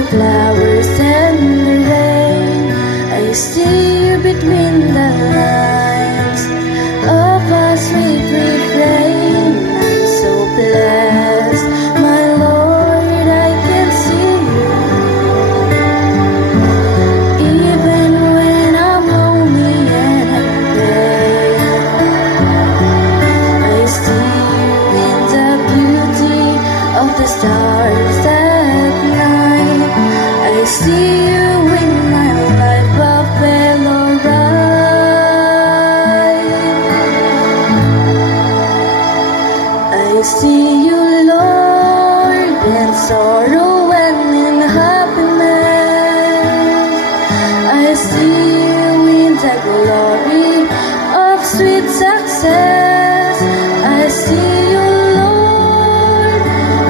the flowers and the rain. I see you between the lines of a sweet refrain. I'm so blessed, my Lord, I can see you. Even when I'm lonely and I'm pale, I see you in the beauty of the stars at night. I see you in my life of Bellorite. I see you, Lord, in sorrow and in happiness. I see you in the glory of sweet success. I see you, Lord,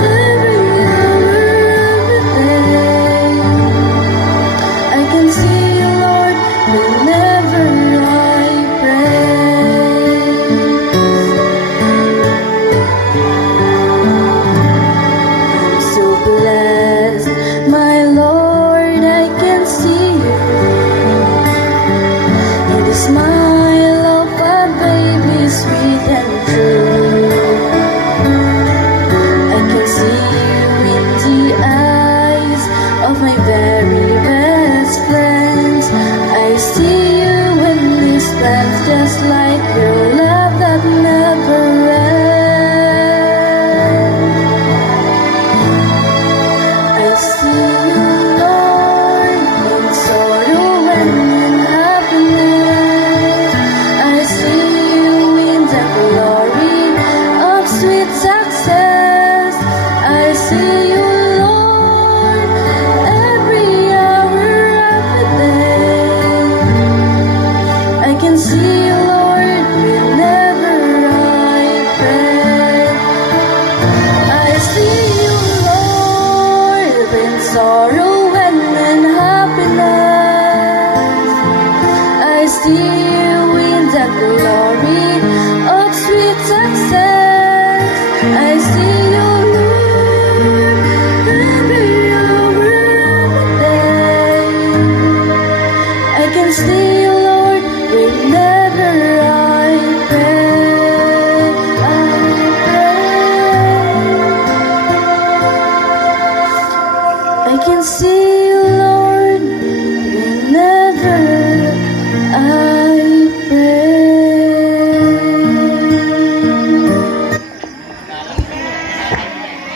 every hour of the day. I can see you, Lord, whenever I pray. I'm so blessed, my Lord, I can see you in the smile of a baby, sweet and true. I can see you in the eyes of my very best friends. I see you in these plans, just like your love that never ends. I see you, Lord, in sorrow and in happiness. I see you in the glory of sweet success. I see you, Lord, every hour of the day. I can see you, Lord, whenever I pray. I see you, Lord, in sorrow and in happiness. I see you in the glory of sweet success. I see you, Lord, every hour of the day. I can see you, Lord, whenever I pray. I can see